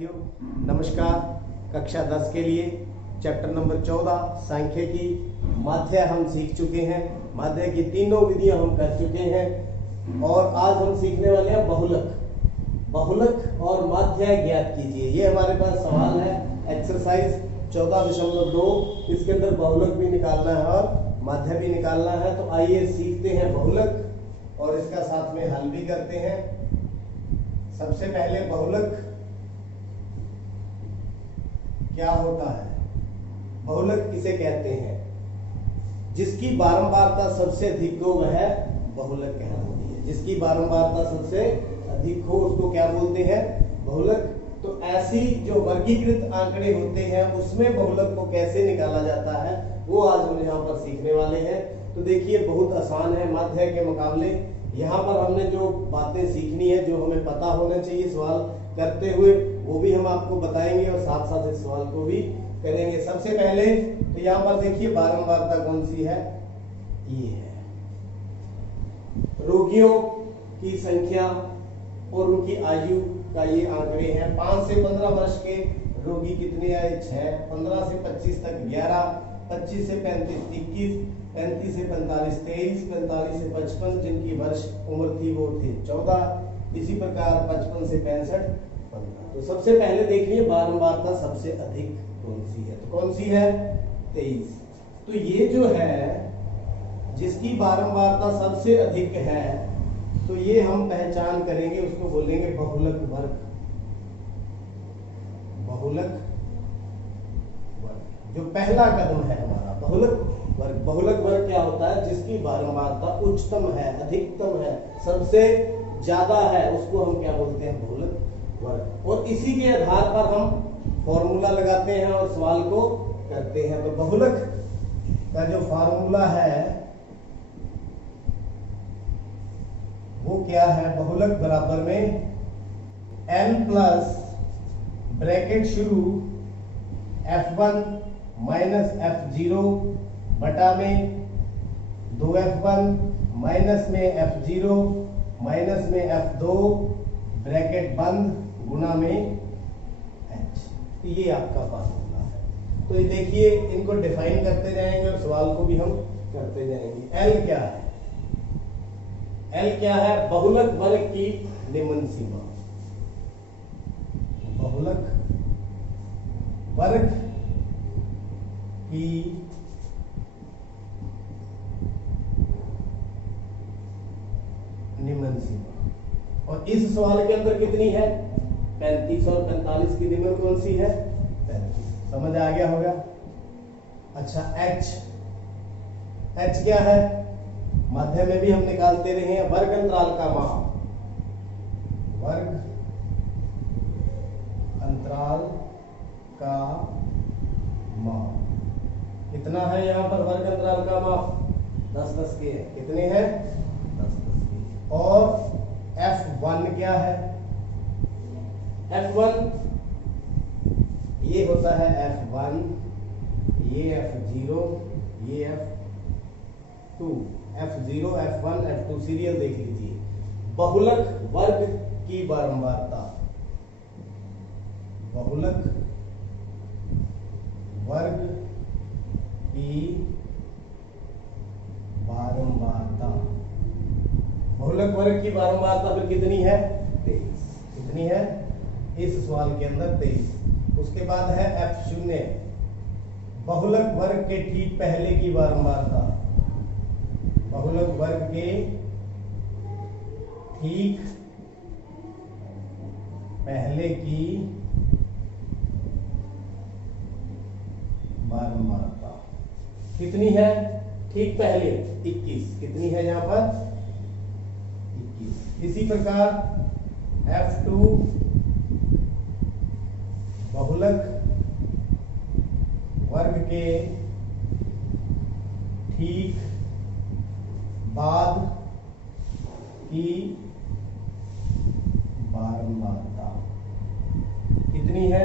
विद्यार्थियों नमस्कार। कक्षा 10 के लिए चैप्टर नंबर 14 सांख्यिकी माध्य हम सीख चुके हैं। माध्य की तीनों विधियां हम कर चुके हैं और आज हम सीखने वाले हैं बहुलक और माध्य ज्ञात कीजिए। ये हमारे पास सवाल है एक्सरसाइज 14.2। इसके अंदर बहुलक भी निकालना है और माध्य भी निकालना है। तो आइए सीखते हैं बहुलक और इसका साथ में हल भी करते हैं। सबसे पहले बहुलक क्या होता है? बहुलक किसे कहते हैं? जिसकी बारंबारता सबसे अधिक हो वह बहुलक कहलाती है। जिसकी बारंबारता सबसे अधिक हो उसको क्या बोलते हैं? बहुलक। तो ऐसी जो वर्गीकृत आंकड़े होते हैं उसमें बहुलक को कैसे निकाला जाता है वो आज हम यहाँ पर सीखने वाले हैं। तो देखिए बहुत आसान है माध्य के मुकाबले। यहाँ पर हमने जो बातें सीखनी है, जो हमें पता होना चाहिए सवाल करते हुए, वो भी हम आपको बताएंगे और साथ साथ इस सवाल को भी करेंगे। सबसे पहले तो यहाँ पर देखिए बारंबारता कौन सी है? ये है। रोगियों की संख्या और उनकी आयु का ये आंकड़े हैं। 5 से 15 वर्ष के रोगी कितने आए? 6। 15 से 25 तक 11। 25 से 35 21। 35 से 45 23। 45 से 55 जिनकी वर्ष उम्र थी वो थे 14। इसी प्रकार 55 से 65 15। तो सबसे पहले देखिए बारंबारता सबसे अधिक कौन सी है? तो कौन सी है? 23। तो ये जो है जिसकी बारंबारता सबसे अधिक है तो ये हम पहचान करेंगे, उसको बोलेंगे बहुलक वर्ग। बहुलक वर्ग जो पहला कदम है हमारा बहुलक वर्ग। बहुलक वर्ग क्या होता है? जिसकी बारंबारता उच्चतम है, अधिकतम है, सबसे ज्यादा है, उसको हम क्या बोलते हैं? बहुलक वर्ग। और इसी के आधार पर हम फॉर्मूला लगाते हैं और सवाल को करते हैं। तो बहुलक का जो फॉर्मूला है वो क्या है? बहुलक बराबर में n प्लस ब्रैकेट शुरू f1 माइनस f0 बटा में 2f1 माइनस में f0 माइनस में f2 ब्रैकेट बंद गुना में h। तो ये आपका फॉर्मूला है। तो ये देखिए इनको डिफाइन करते जाएंगे और सवाल को भी हम करते जाएंगे। L क्या है? L क्या है? बहुलक वर्ग की निम्न सीमा। बहुलक वर्ग की निम्न सीमा। और इस सवाल के अंदर कितनी है? 35 और 45 की निम्न कौन सी है? 35। समझ आ गया होगा। अच्छा H क्या है? माध्य में भी हम निकालते रहे हैं। वर्ग अंतराल का माप। वर्ग अंतराल का माप कितना है? यहाँ पर वर्ग अंतराल का माप 10-10 के है। कितने हैं? 10-10 के। और F1 क्या है? F1 ये होता है F1, ये F0, ये F2। F0 F1 F2 serial देख लीजिए। बहुलक वर्ग की बारंबारता। बहुलक वर्ग की बारंबारता। बहुलक वर्ग की बारंबारता फिर कितनी है? 23। कितनी है इस सवाल के अंदर? 23। उसके बाद है F0 बहुलक वर्ग के ठीक पहले की बारंबारता। बहुलक वर्ग के ठीक पहले की बारंबारता कितनी है? ठीक पहले 21। कितनी है यहाँ पर? 21। इसी प्रकार F2 बहुलक वर्ग के ठीक बाद की बारंबारता कितनी है?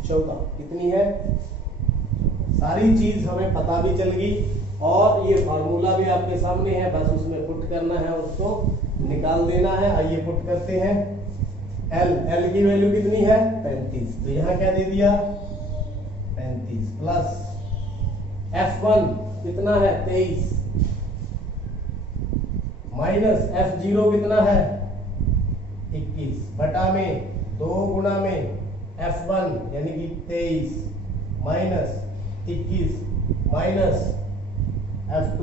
14। कितनी है? सारी चीज हमें पता भी चल गई और ये फार्मूला भी आपके सामने है, बस उसमें पुट करना है, उसको निकाल देना है। आइए पुट करते हैं। एल की वैल्यू कितनी है 35, तो यहां क्या दे दिया 35 प्लस F1 कितना है 23 माइनस F0 कितना है 21 बटा में 2 गुणा में F1 यानी कि 23 माइनस 21 माइनस F2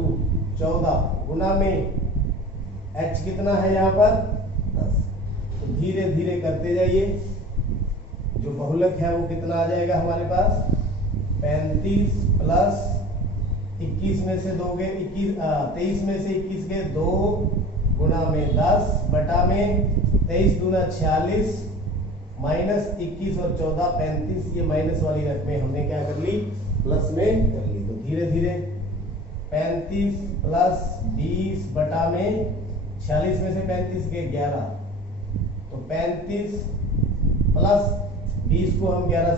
14 गुणा में H कितना है यहाँ पर 10। तो धीरे धीरे करते जाइए, जो बहुलक है वो कितना आ जाएगा हमारे पास 35 प्लस 21 में से दोगे 23 में से 21 के 2 गुणा में 10 बटा में 23 दूना 46 माइनस 21 और 14 35। ये माइनस वाली रकमें हमने क्या कर ली प्लस में कर ली। तो धीरे धीरे 35 प्लस 20 बटा में 46 में से 35 के 11, तो 35 प्लस 20 को हम 11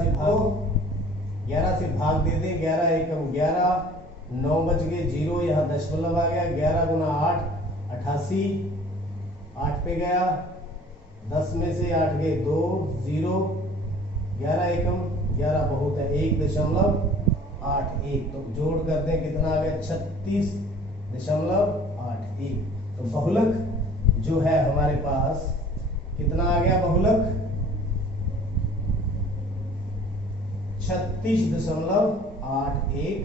से भाग दे दें। 11 एकम 11, 9 बच गए 0, यहाँ दशमलव आ गया। 11 गुना 8 88, 8 पे गया 10 में से 8 गए 2 0, 11 एकम 11 बहुत है 1.81, तो जोड़ कर दें कितना आ गया 36.81। तो बहुलक जो है हमारे पास कितना आ गया बहुलक 36.81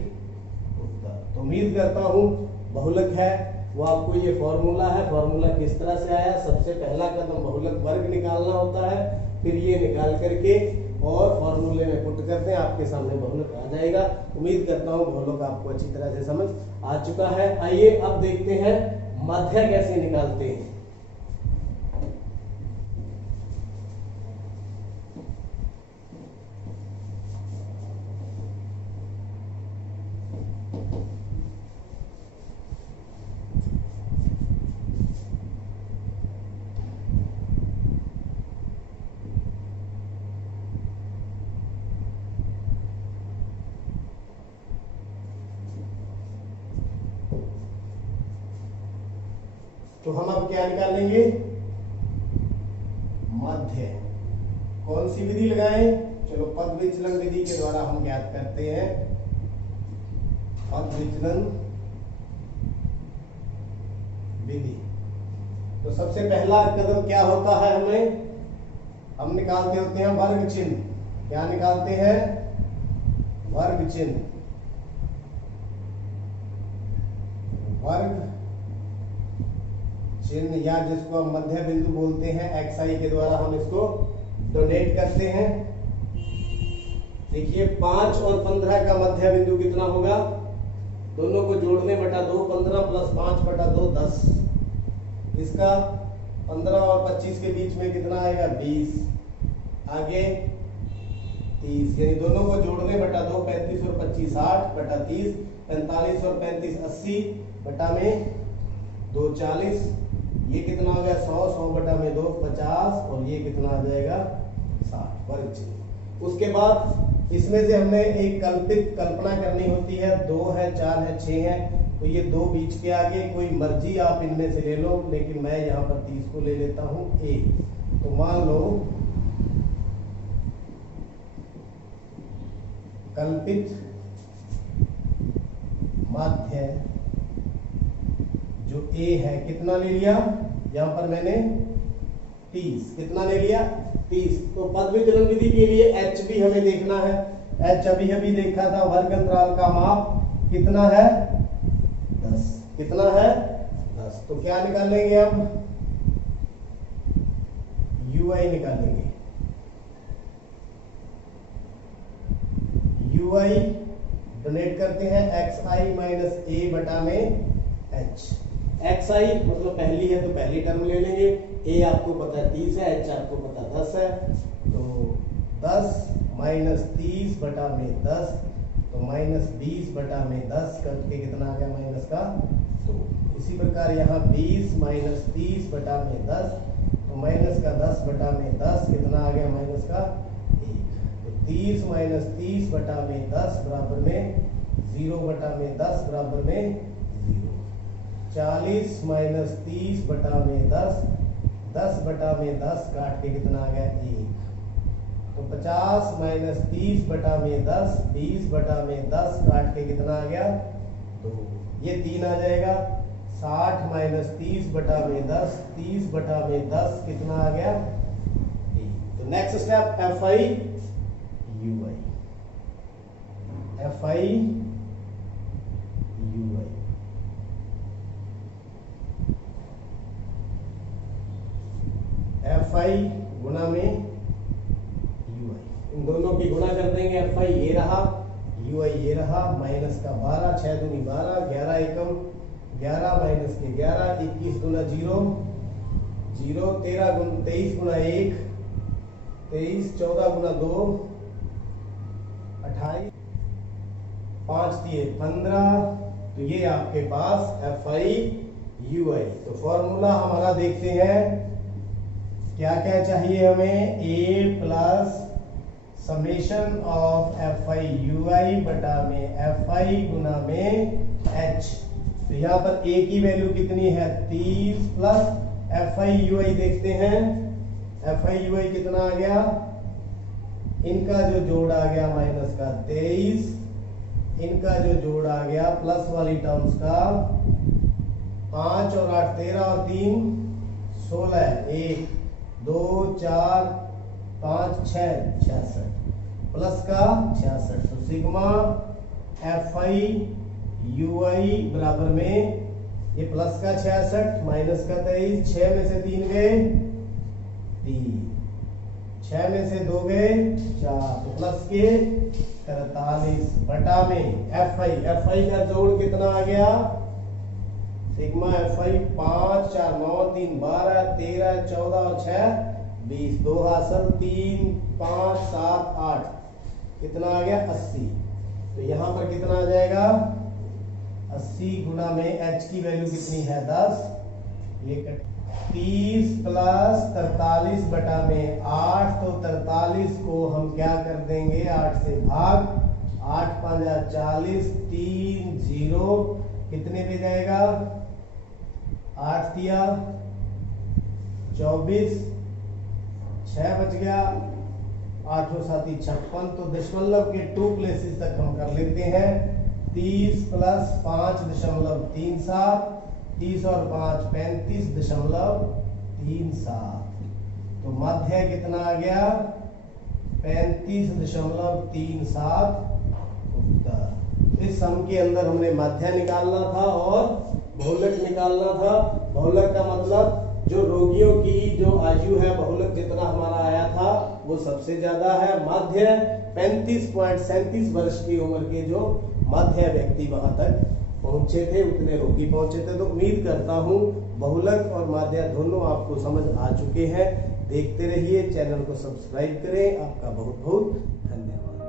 उत्तर। तो उम्मीद करता हूं बहुलक है वो आपको ये फॉर्मूला है, फॉर्मूला किस तरह से आया। सबसे पहला कदम बहुलक वर्ग निकालना होता है, फिर ये निकाल करके और फॉर्मूले में पुट कर दें, आपके सामने बहुलक आ जाएगा। उम्मीद करता हूँ बहुलक आपको अच्छी तरह से समझ आ चुका है। आइए अब देखते हैं मध्य कैसे निकालते हैं। तो हम अब क्या निकालेंगे मध्य। कौन सी विधि लगाएं? चलो पद विचलन विधि के द्वारा हम ज्ञात करते हैं पद विचलन विधि। तो सबसे पहला कदम क्या होता है, हम निकालते होते हैं वर्ग चिन्ह। क्या निकालते हैं वर्ग चिन्ह। वर्ग चिन्ह या जिसको हम मध्य बिंदु बोलते हैं xi के द्वारा हम इसको डोनेट करते हैं। देखिए 5 और 15 का मध्य बिंदु कितना होगा, दोनों को जोड़ने बटा 2 15 प्लस 5 बटा 2 10। इसका 15 और 25 के बीच में कितना आएगा 20, आगे 30, यानी दोनों को जोड़ने बटा 2 35 और 25 60 बटा 30, 45 और 35 80 बटा में 2 40। ये कितना हो गया 100, 100 बटा में 2 50 और ये कितना आ जाएगा 60 वर्ग चिन्ह। उसके बाद इसमें से हमने एक कल्पना करनी होती है। 2 है 4 है 6 है, तो ये 2 बीच के आगे कोई मर्जी आप इनमें से ले लो, लेकिन मैं यहाँ पर 30 को ले लेता हूँ ए। तो मान लो कल्पित माध्य जो ए है कितना ले लिया, यहां पर मैंने 30, कितना ले लिया 30। तो पद विचलन विधि के लिए एच भी हमें देखना है। एच अभी अभी देखा था, वर्ग अंतराल का माप कितना है 10, कितना है 10। तो क्या निकालेंगे अब ui निकालेंगे। ui डोनेट करते हैं xi माइनस a बटा में h। xi मतलब पहली है तो पहली टर्म ले लेंगे। a आपको पता है 30 है, h आपको पता 10 है, तो 10 माइनस 30 बटा में 10, तो माइनस 20 बटा में 10 करके कितना आ गया माइनस का 2। इसी प्रकार यहाँ 20 माइनस 30 बटा में 10, तो माइनस का 10 बटा में 10 कितना आ गया माइनस का 1। तो 30 माइनस 30 बटा में 10 बराबर में 0 बटा में 10 बराबर में 0। 40 माइनस 30 बटा में 10 10/10 काट के कितना आ गया 1। तो 50 माइनस 30/10 20/10 काट के कितना आ गया 2। ये 3 आ जाएगा। 60 माइनस 30/10 30/10 कितना आ गया 1। तो next step FI UI FI UI FI गुना में UI, इन दोनों की गुणा कर देंगे। FI ये रहा, UI ये रहा। माइनस का 12 6 दूनी 12 11 एकम 11 माइनस के 11 21 गुना 0 0 23 गुना 1 23 14 गुना 2 28 5 दिए 15। तो ये आपके पास FI UI। तो फॉर्मूला हमारा देखते हैं क्या क्या चाहिए हमें। A plus summation of FI UI बटा में FI गुना में H। तो यहाँ पर A की वैल्यू कितनी है 30 प्लस FI UI देखते हैं। FI UI कितना आ गया, इनका जो जोड़ आ गया माइनस का 23, इनका जो जोड़ आ गया प्लस वाली टर्म्स का 5 और 8 13 और 3 16 1 2 4 5 6 66 प्लस का 66। तो सिग्मा FI UI बराबर में ये प्लस का 66 माइनस का 23 6 में से 3 गए 3 6 में से 2 गए 4 तो प्लस के 43 बटा में FI का जोड़ कितना आ गया सिग्मा FI 5 4 9 3 12 13 14 और 6 20 2 हासिल 3 5 7 8 कितना आ गया 80। तो यहाँ पर कितना आ जाएगा 80 गुना में H की वैल्यू कितनी है 10। ये 30 प्लस 43 बटा में 8। तो 43 को हम क्या कर देंगे 8 से भाग 8 5 40 3 0 कितने पे जाएगा 8 दिया 24 6 बच गया 8 7 56। तो दशमलव के 2 प्लेसेस तक हम कर लेते हैं। 30 प्लस 5.37 30 और 5 35.37। तो मध्य कितना आ गया 35.37 उत्तर। इस सम के अंदर हमने मध्य निकालना था और बहुलक निकालना था। बहुलक का मतलब जो रोगियों की जो आयु है बहुलक जितना हमारा आया था वो सबसे ज्यादा है। मध्य 35.37 वर्ष की उम्र के जो मध्य व्यक्ति वहां तक पहुंचे थे उतने रोगी पहुंचे थे। तो उम्मीद करता हूं बहुलक और माध्य दोनों आपको समझ आ चुके हैं। देखते रहिए, चैनल को सब्सक्राइब करें। आपका बहुत बहुत धन्यवाद।